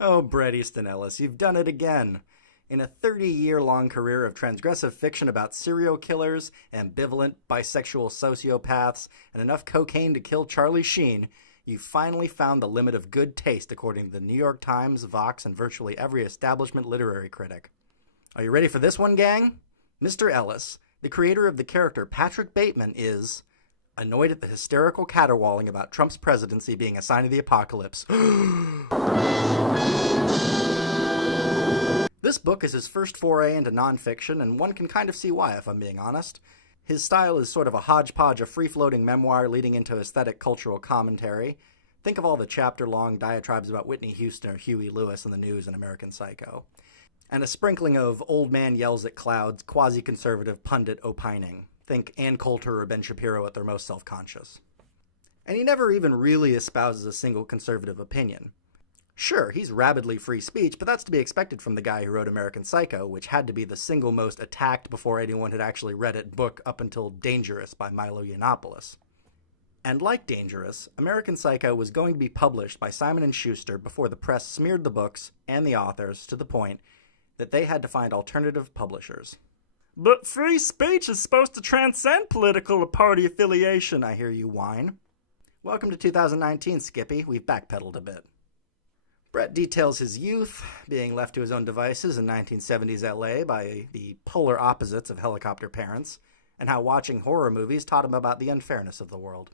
Oh, Bret Easton Ellis, you've done it again. In a 30-year-long career of transgressive fiction about serial killers, ambivalent bisexual sociopaths, and enough cocaine to kill Charlie Sheen, you finally found the limit of good taste according to the New York Times, Vox, and virtually every establishment literary critic. Are you ready for this one, gang? Mr. Ellis, the creator of the character Patrick Bateman, is annoyed at the hysterical caterwauling about Trump's presidency being a sign of the apocalypse. This book is his first foray into nonfiction, and one can kind of see why, if I'm being honest. His style is sort of a hodgepodge of free-floating memoir leading into aesthetic cultural commentary. Think of all the chapter-long diatribes about Whitney Houston or Huey Lewis in the news and American Psycho. And a sprinkling of old man yells at clouds, quasi-conservative pundit opining. Think Ann Coulter or Ben Shapiro at their most self-conscious. And he never even really espouses a single conservative opinion. Sure, he's rabidly free speech, but that's to be expected from the guy who wrote American Psycho, which had to be the single most attacked before anyone had actually read it book up until Dangerous by Milo Yiannopoulos. And like Dangerous, American Psycho was going to be published by Simon & Schuster before the press smeared the books and the authors to the point that they had to find alternative publishers. But free speech is supposed to transcend political or party affiliation, I hear you whine. Welcome to 2019, Skippy. We've backpedaled a bit. Bret details his youth, being left to his own devices in 1970s LA by the polar opposites of helicopter parents, and how watching horror movies taught him about the unfairness of the world.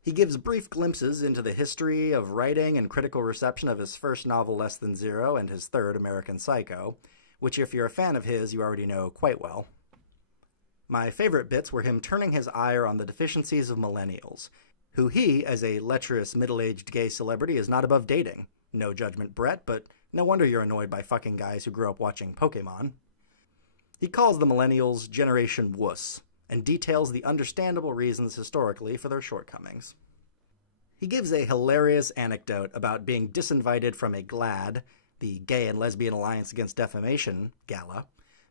He gives brief glimpses into the history of writing and critical reception of his first novel, Less Than Zero, and his third, American Psycho, which if you're a fan of his, you already know quite well. My favorite bits were him turning his ire on the deficiencies of millennials, who he, as a lecherous middle-aged gay celebrity, is not above dating. No judgment, Bret, but no wonder you're annoyed by fucking guys who grew up watching Pokemon. He calls the millennials Generation Wuss, and details the understandable reasons historically for their shortcomings. He gives a hilarious anecdote about being disinvited from a GLAAD, the Gay and Lesbian Alliance Against Defamation, gala,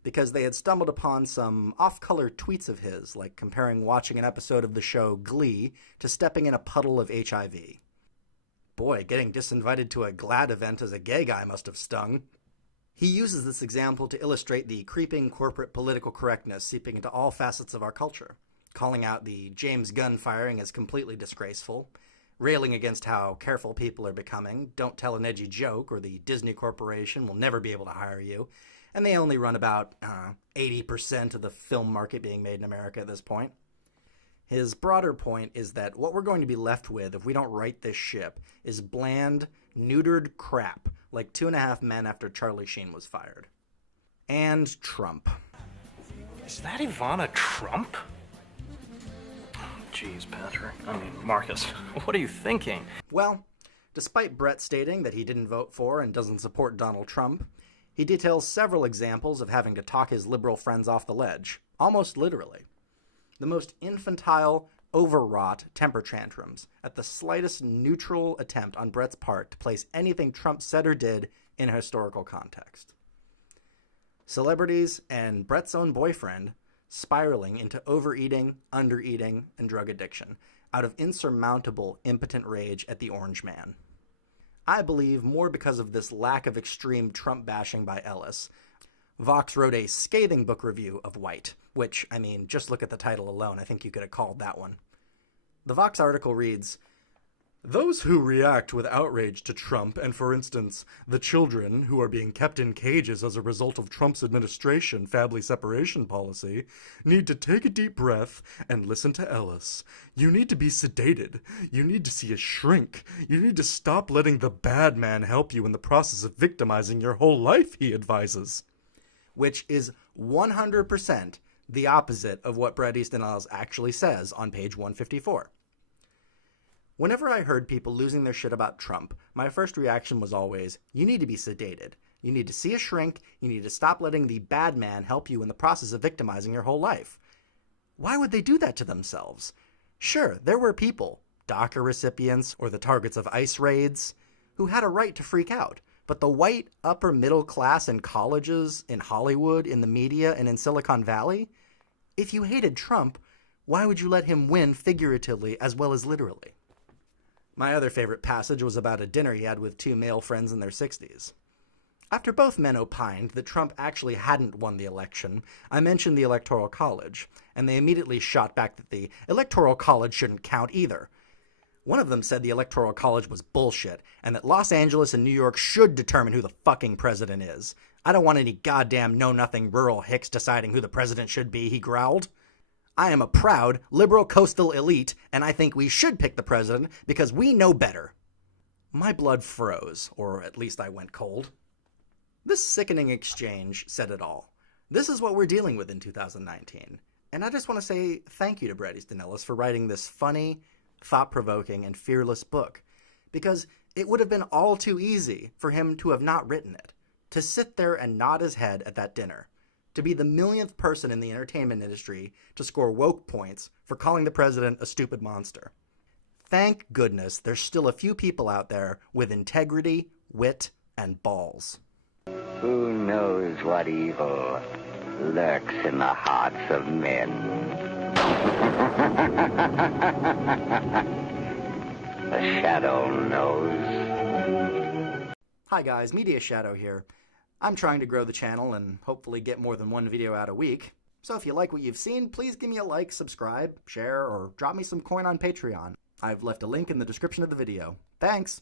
because they had stumbled upon some off-color tweets of his, like comparing watching an episode of the show Glee to stepping in a puddle of HIV. Boy, getting disinvited to a GLAAD event as a gay guy must have stung. He uses this example to illustrate the creeping corporate political correctness seeping into all facets of our culture, calling out the James Gunn firing as completely disgraceful, railing against how careful people are becoming, don't tell an edgy joke, or the Disney Corporation will never be able to hire you, and they only run about 80% of the film market being made in America at this point. His broader point is that what we're going to be left with if we don't right this ship is bland, neutered crap, like 2.5 Men after Charlie Sheen was fired. And Trump. Is that Ivana Trump? Jeez, Patrick. Marcus, what are you thinking? Well, despite Bret stating that he didn't vote for and doesn't support Donald Trump, he details several examples of having to talk his liberal friends off the ledge, almost literally. The most infantile, overwrought temper tantrums at the slightest neutral attempt on Bret's part to place anything Trump said or did in a historical context. Celebrities and Bret's own boyfriend spiraling into overeating, undereating, and drug addiction out of insurmountable, impotent rage at the Orange Man. I believe more because of this lack of extreme Trump bashing by Ellis. Vox wrote a scathing book review of White, which, just look at the title alone, I think you could have called that one. The Vox article reads, "Those who react with outrage to Trump, and for instance, the children who are being kept in cages as a result of Trump's administration family separation policy, need to take a deep breath and listen to Ellis. You need to be sedated. You need to see a shrink. You need to stop letting the bad man help you in the process of victimizing your whole life," he advises. Which is 100% the opposite of what Bret Easton Ellis actually says on page 154. Whenever I heard people losing their shit about Trump, my first reaction was always, you need to be sedated. You need to see a shrink. You need to stop letting the bad man help you in the process of victimizing your whole life. Why would they do that to themselves? Sure, there were people, DACA recipients or the targets of ICE raids, who had a right to freak out. But the white upper middle class in colleges, in Hollywood, in the media, and in Silicon Valley, if you hated Trump, why would you let him win figuratively as well as literally? My other favorite passage was about a dinner he had with two male friends in their 60s. After both men opined that Trump actually hadn't won the election, I mentioned the Electoral College, and they immediately shot back that the Electoral College shouldn't count either. One of them said the Electoral College was bullshit, and that Los Angeles and New York should determine who the fucking president is. I don't want any goddamn know-nothing rural hicks deciding who the president should be, he growled. I am a proud, liberal coastal elite, and I think we should pick the president because we know better. My blood froze, or at least I went cold. This sickening exchange said it all. This is what we're dealing with in 2019. And I just want to say thank you to Bret Easton Ellis for writing this funny, thought-provoking, and fearless book. Because it would have been all too easy for him to have not written it. To sit there and nod his head at that dinner. To be the millionth person in the entertainment industry to score woke points for calling the president a stupid monster. Thank goodness there's still a few people out there with integrity, wit, and balls. Who knows what evil lurks in the hearts of men? The shadow knows. Hi guys, Media Shadow here. I'm trying to grow the channel and hopefully get more than one video out a week. So if you like what you've seen, please give me a like, subscribe, share, or drop me some coin on Patreon. I've left a link in the description of the video. Thanks!